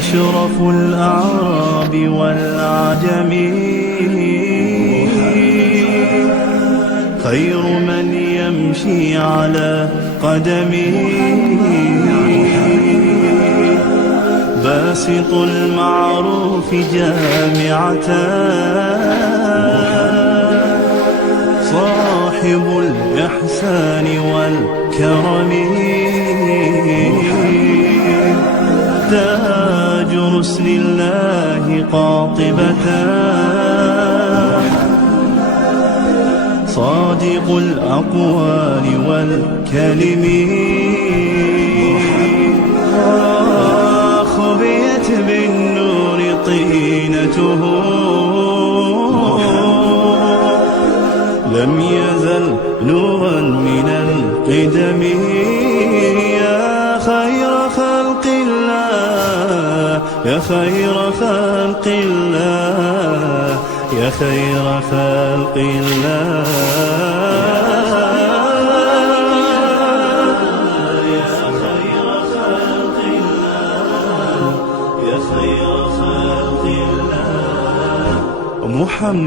أشرف الأعراب والعجم، خير من يمشي على قدمه، باسط المعروف جامعة، صاحب الإحسان والكرم، تاج رسل الله قاطبة، صادق الأقوال والكلم، خبيت بالنور طينته، لم يزل نورا من القدم، يا خير خلق الله، يا خير خلق الله، يا خير خلق الله، يا خير خلق الله، يا خير خلق الله، محمد.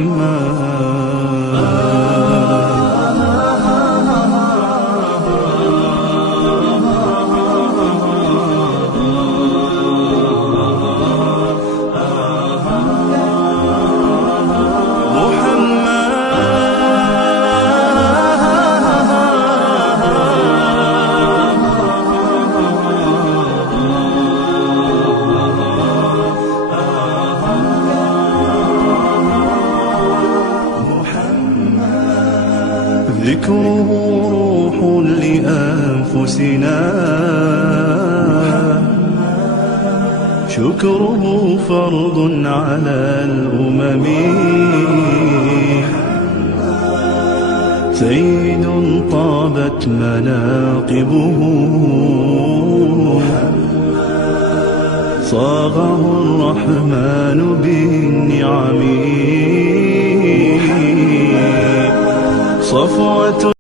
ذكره روح لأنفسنا، شكره فرض على الأمم، سيد طابت مناقبه، صاغه الرحمن بالنعم، صفوة